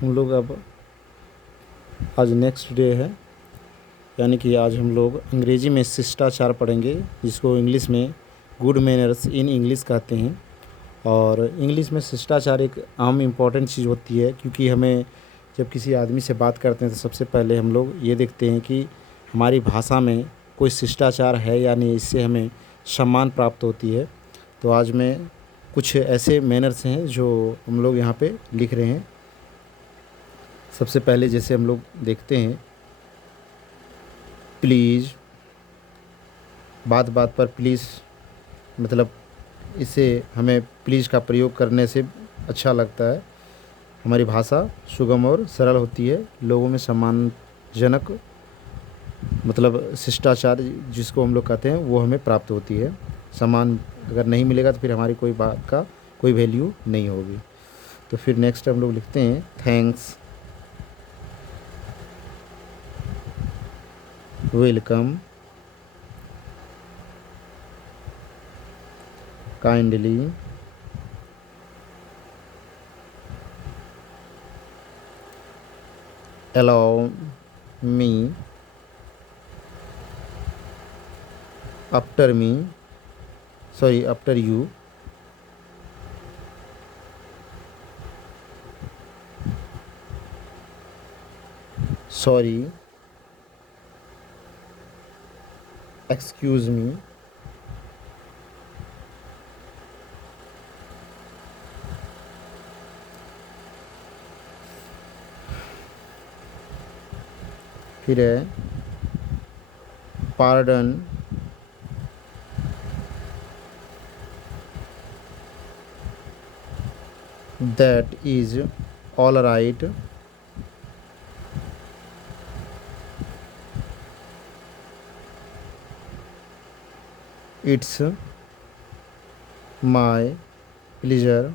हम लोग अब आज नेक्स्ट डे है, यानी कि आज हम लोग अंग्रेजी में शिष्टाचार पढ़ेंगे, जिसको इंग्लिश में गुड मैनर्स इन इंग्लिश कहते हैं। और इंग्लिश में शिष्टाचार एक आम इम्पॉर्टेंट चीज़ होती है, क्योंकि हमें जब किसी आदमी से बात करते हैं तो सबसे पहले हम लोग ये देखते हैं कि हमारी भाषा में कोई शिष्टाचार है या नहीं, इससे हमें सम्मान प्राप्त होती है। तो आज मैं कुछ ऐसे मैनर्स हैं जो हम लोग यहाँ पे लिख रहे हैं। सबसे पहले जैसे हम लोग देखते हैं, प्लीज़, बात बात पर प्लीज़, मतलब इसे हमें प्लीज़ का प्रयोग करने से अच्छा लगता है। हमारी भाषा सुगम और सरल होती है, लोगों में सम्मानजनक मतलब शिष्टाचार जिसको हम लोग कहते हैं वो हमें प्राप्त होती है। सम्मान अगर नहीं मिलेगा तो फिर हमारी कोई बात का कोई वैल्यू नहीं होगी। तो फिर नेक्स्ट हम लोग लिखते हैं thanks, welcome, kindly, allow me, after me, sorry after you, sorry, excuse me, फिर है pardon, that is all right, it's my pleasure.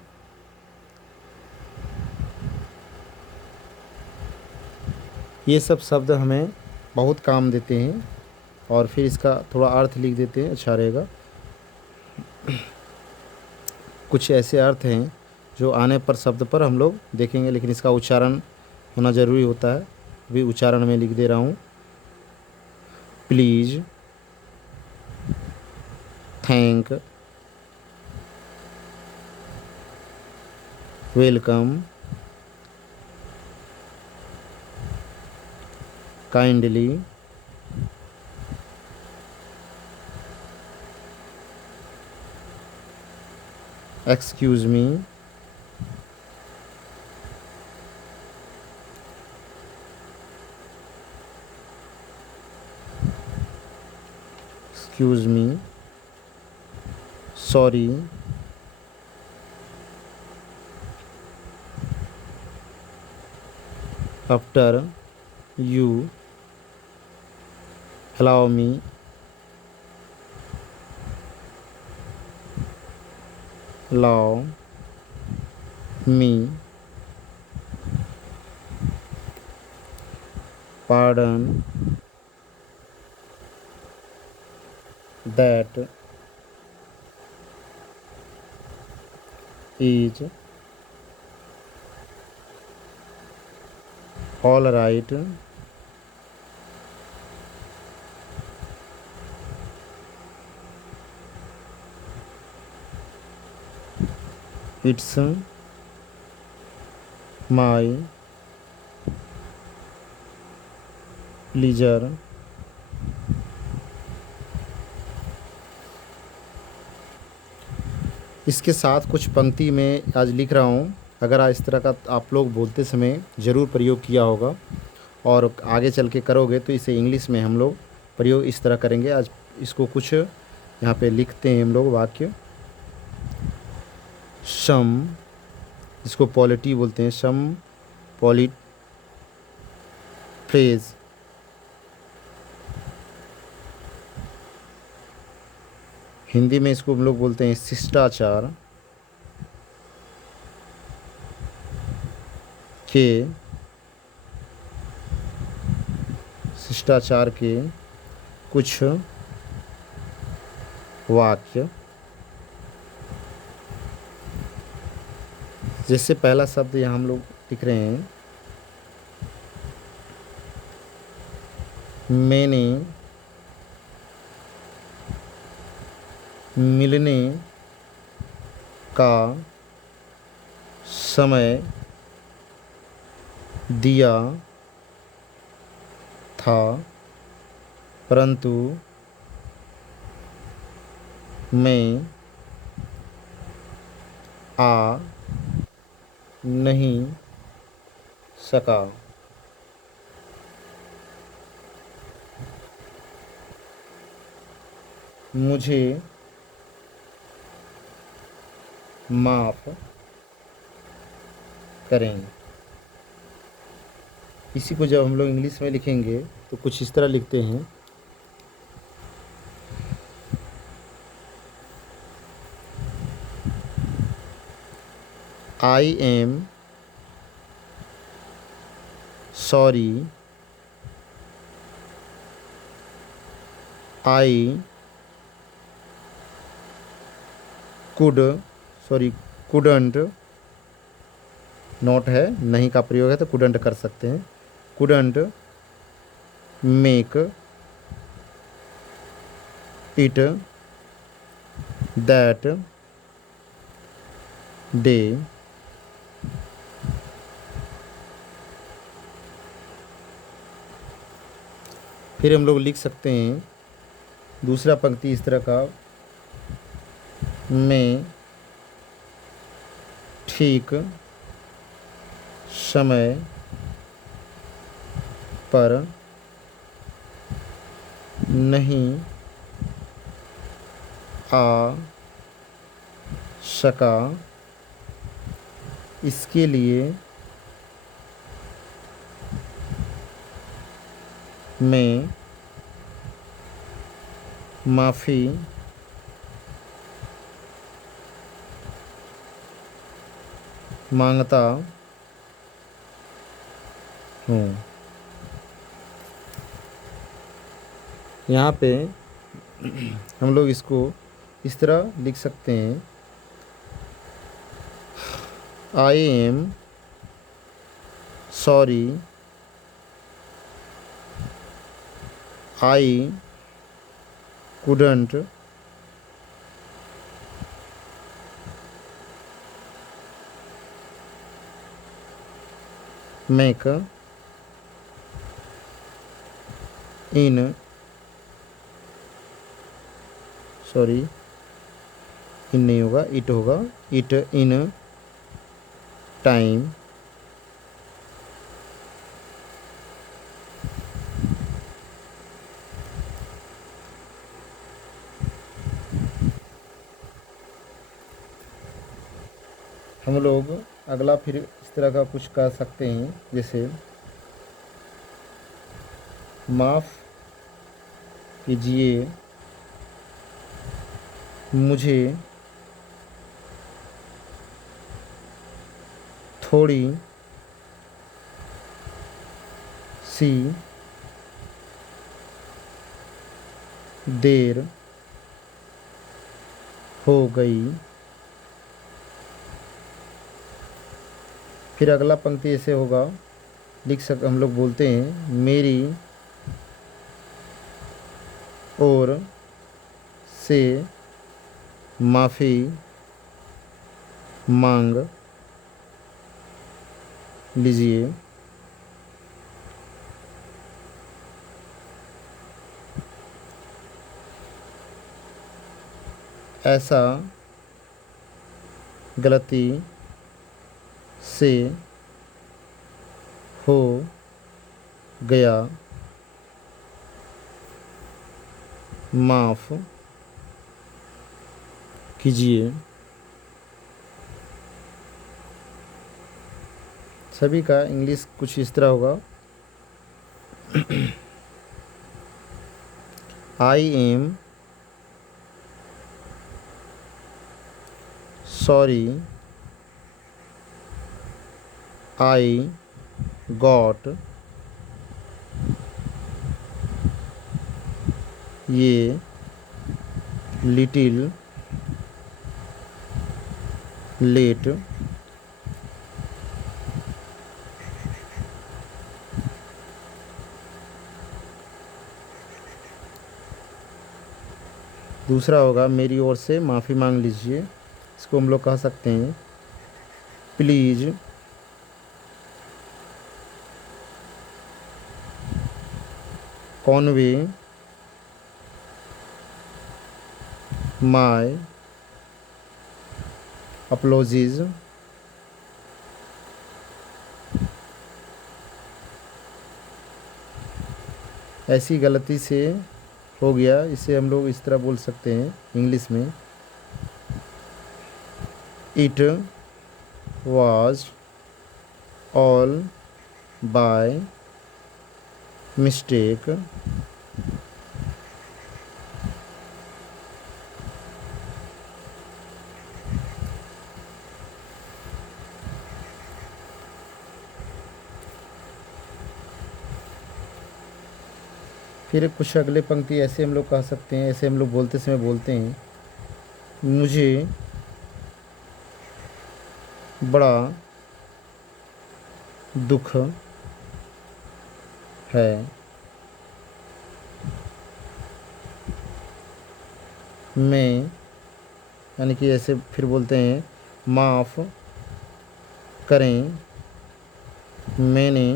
ये सब शब्द हमें बहुत काम देते हैं, और फिर इसका थोड़ा अर्थ लिख देते हैं, अच्छा रहेगा। कुछ ऐसे अर्थ हैं जो आने पर शब्द पर हम लोग देखेंगे, लेकिन इसका उच्चारण होना ज़रूरी होता है। अभी उच्चारण में लिख दे रहा हूँ, please, thank, welcome, kindly, excuse me, excuse me, sorry, after you, allow me, allow me, pardon, that is all right, it's my pleaser. इसके साथ कुछ पंक्ति में आज लिख रहा हूँ, अगर इस तरह का आप लोग बोलते समय ज़रूर प्रयोग किया होगा, और आगे चल के करोगे तो इसे इंग्लिश में हम लोग प्रयोग इस तरह करेंगे। आज इसको कुछ यहाँ पे लिखते हैं हम लोग वाक्य। सम, इसको पॉलिटी बोलते हैं, सम पॉलिट फ्रेज, हिंदी में इसको हम लोग बोलते हैं शिष्टाचार के, शिष्टाचार के कुछ वाक्य। जैसे पहला शब्द यहाँ हम लोग लिख रहे हैं, मैंने मिलने का समय दिया था, परंतु मैं आ नहीं सका। मुझे माफ़ करें। इसी को जब हम लोग इंग्लिश में लिखेंगे तो कुछ इस तरह लिखते हैं, I am sorry, I could, sorry couldn't, not है, नहीं का प्रयोग है तो कुडंट कर सकते हैं। Couldn't make it that day. फिर हम लोग लिख सकते हैं दूसरा पंक्ति इस तरह का, मैं ठीक समय पर नहीं आ सका, इसके लिए मैं माफ़ी मांगता हूँ। यहाँ पे हम लोग इसको इस तरह लिख सकते हैं, I am sorry, I couldn't make in, sorry इन नहीं होगा, इट होगा, इट इन टाइम। हम लोग अगला फिर इस तरह का कुछ कर सकते हैं, जैसे माफ़ कीजिए, मुझे थोड़ी सी देर हो गई। फिर अगला पंक्ति ऐसे होगा, हम लोग बोलते हैं, मेरी ओर से माफ़ी मांग लीजिए। ऐसा गलती से हो गया, माफ़ कीजिए। सभी का इंग्लिश कुछ इस तरह होगा, I am sorry, I got, ये लिटिल लेट, दूसरा होगा मेरी ओर से माफ़ी मांग लीजिए, इसको हम लोग कह सकते हैं प्लीज़ कॉन्वे माय अपलोजीज ऐसी गलती से हो गया, इसे हम लोग इस तरह बोल सकते हैं इंग्लिश में it was all by mistake. फिर कुछ अगले पंक्ति ऐसे हम लोग कह सकते हैं, ऐसे हम लोग बोलते समय बोलते हैं मुझे बड़ा दुख है। मैं, यानी कि ऐसे फिर बोलते हैं माफ़ करें, मैंने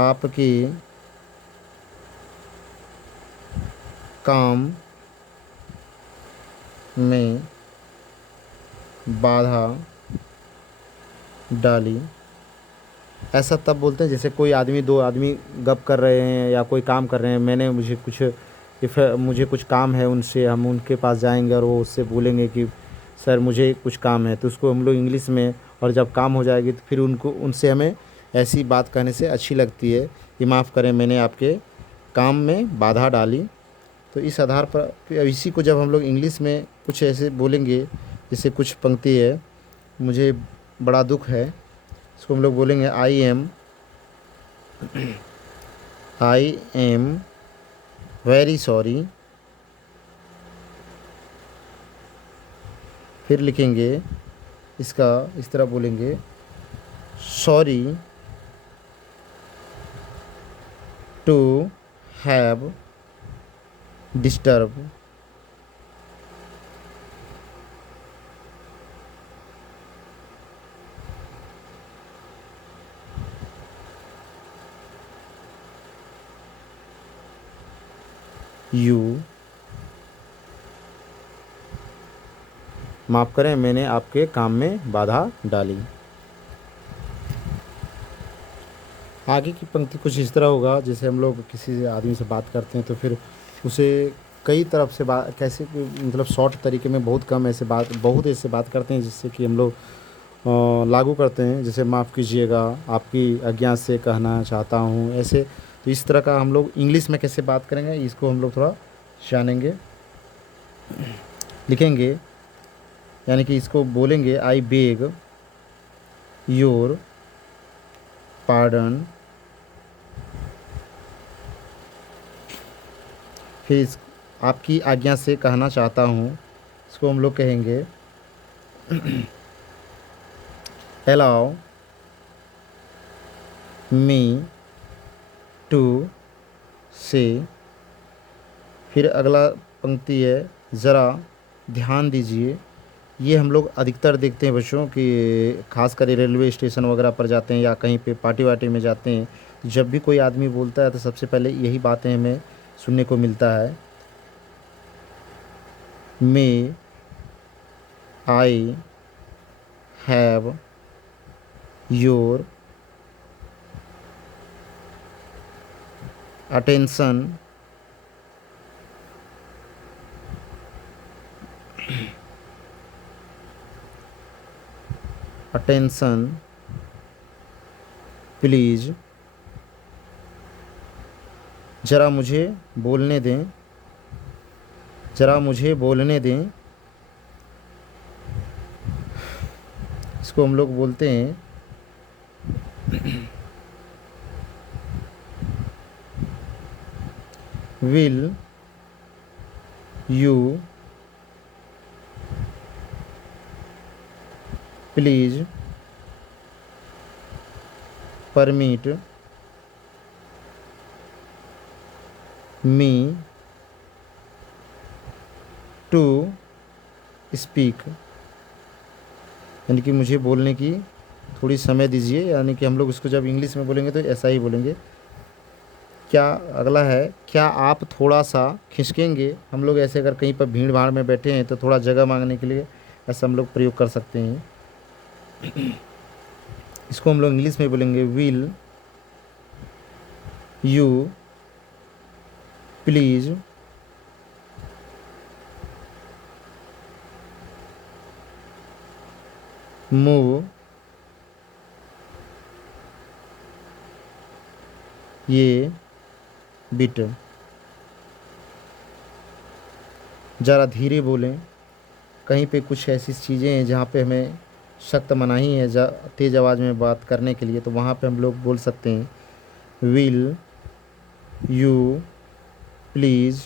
आपके काम में बाधा डाली। ऐसा तब बोलते हैं जैसे कोई आदमी, दो आदमी गप कर रहे हैं या कोई काम कर रहे हैं, मैंने मुझे कुछ काम है उनसे, हम उनके पास जाएंगे और वो उससे बोलेंगे कि सर मुझे कुछ काम है, तो उसको हम लोग इंग्लिश में, और जब काम हो जाएगी तो फिर उनको उनसे हमें ऐसी बात कहने से अच्छी लगती है कि माफ़ करें मैंने आपके काम में बाधा डाली। तो इस आधार पर फिर इसी को जब हम लोग इंग्लिश में कुछ ऐसे बोलेंगे, जैसे कुछ पंक्ति है मुझे बड़ा दुख है, इसको हम लोग बोलेंगे आई एम वेरी सॉरी। फिर लिखेंगे इसका, इस तरह बोलेंगे sorry to have disturb you. माफ़ करें मैंने आपके काम में बाधा डाली। आगे की पंक्ति कुछ इस तरह होगा, जैसे हम लोग किसी आदमी से बात करते हैं तो फिर उसे कई तरफ से बात कैसे, मतलब शॉर्ट तरीके में बहुत ऐसे बात करते हैं जिससे कि हम लोग लागू करते हैं, जैसे माफ़ कीजिएगा, आपकी आज्ञा से कहना चाहता हूँ, ऐसे। तो इस तरह का हम लोग इंग्लिश में कैसे बात करेंगे इसको हम लोग थोड़ा जानेंगे, लिखेंगे, यानी कि इसको बोलेंगे आई बेग योर पार्डन। फिर आपकी आज्ञा से कहना चाहता हूँ, इसको हम लोग कहेंगे अलाउ मी टू से। फिर अगला पंक्ति है ज़रा ध्यान दीजिए। ये हम लोग अधिकतर देखते हैं बच्चों कि खासकर रेलवे स्टेशन वगैरह पर जाते हैं या कहीं पे पार्टी वार्टी में जाते हैं, जब भी कोई आदमी बोलता है तो सबसे पहले यही बातें हमें सुनने को मिलता है, may I have your attention please. ज़रा मुझे बोलने दें, ज़रा मुझे बोलने दें, इसको हम लोग बोलते हैं will you please permit me to speak, यानी कि मुझे बोलने की थोड़ी समय दीजिए, यानी कि हम लोग इसको जब इंग्लिश में बोलेंगे तो ऐसा ही बोलेंगे। क्या अगला है, क्या आप थोड़ा सा खिसकेंगे। हम लोग ऐसे अगर कहीं पर भीड़ भाड़ में बैठे हैं तो थोड़ा जगह मांगने के लिए ऐसा हम लोग प्रयोग कर सकते हैं। इसको हम लोग इंग्लिश में बोलेंगे, विल यू प्लीज़ मूव ये बिट, ज़रा धीरे बोलें। कहीं पे कुछ ऐसी चीज़ें हैं जहाँ पे हमें सख्त मनाही है तेज़ आवाज़ में बात करने के लिए, तो वहाँ पे हम लोग बोल सकते हैं, will you please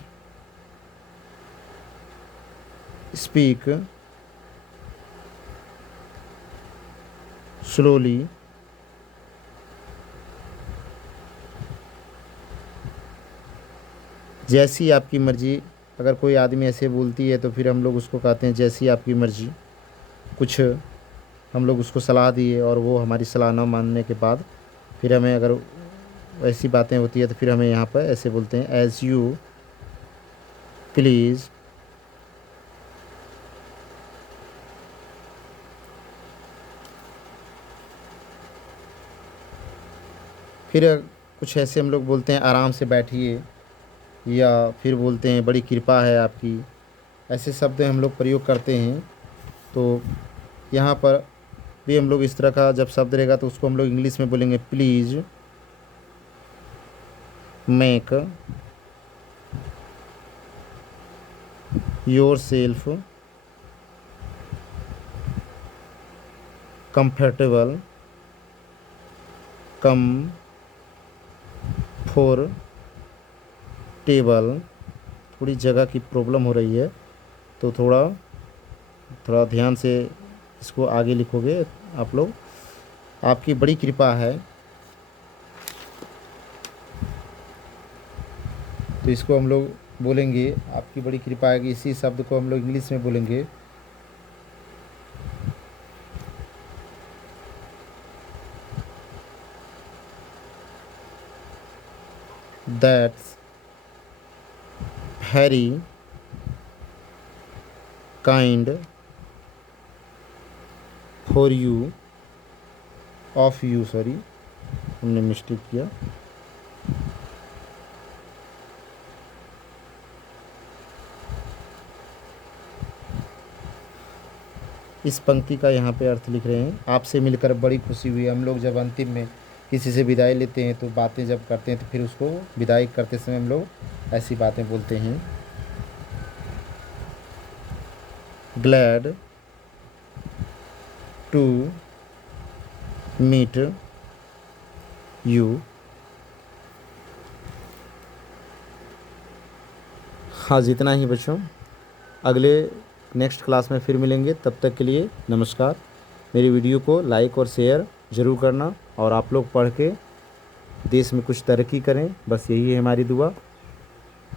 speak slowly. जैसी आपकी मर्ज़ी। अगर कोई आदमी ऐसे बोलती है तो फिर हम लोग उसको कहते हैं जैसी आपकी मर्ज़ी। कुछ हम लोग उसको सलाह दिए और वो हमारी सलाह न मानने के बाद फिर हमें अगर ऐसी बातें होती है तो फिर हमें यहाँ पर ऐसे बोलते हैं, एज़ यू प्लीज़ फिर कुछ ऐसे हम लोग बोलते हैं, आराम से बैठिए, या फिर बोलते हैं बड़ी कृपा है आपकी। ऐसे शब्द हम लोग प्रयोग करते हैं। तो यहाँ पर भी हम लोग इस तरह का जब शब्द रहेगा तो उसको हम लोग इंग्लिश में बोलेंगे, please make your self comfortable come for table. थोड़ी जगह की प्रॉब्लम हो रही है तो थोड़ा थोड़ा ध्यान से इसको आगे लिखोगे आप लोग। आपकी बड़ी कृपा है, तो इसको हम लोग बोलेंगे, आपकी बड़ी कृपा है कि इसी शब्द को हम लोग इंग्लिश में बोलेंगे, that's very kind for you of you, sorry हमने मिस्टेक किया। इस पंक्ति का यहाँ पे अर्थ लिख रहे हैं, आपसे मिलकर बड़ी खुशी हुई। हम लोग जब अंतिम में किसी से विदाई लेते हैं तो बातें जब करते हैं तो फिर उसको विदाई करते समय हम लोग ऐसी बातें बोलते हैं, ग्लैड टू मीट यू। हाँ, जितना ही बच्चों, अगले नेक्स्ट क्लास में फिर मिलेंगे। तब तक के लिए नमस्कार। मेरी वीडियो को लाइक और शेयर ज़रूर करना और आप लोग पढ़ के देश में कुछ तरक्की करें, बस यही है हमारी दुआ।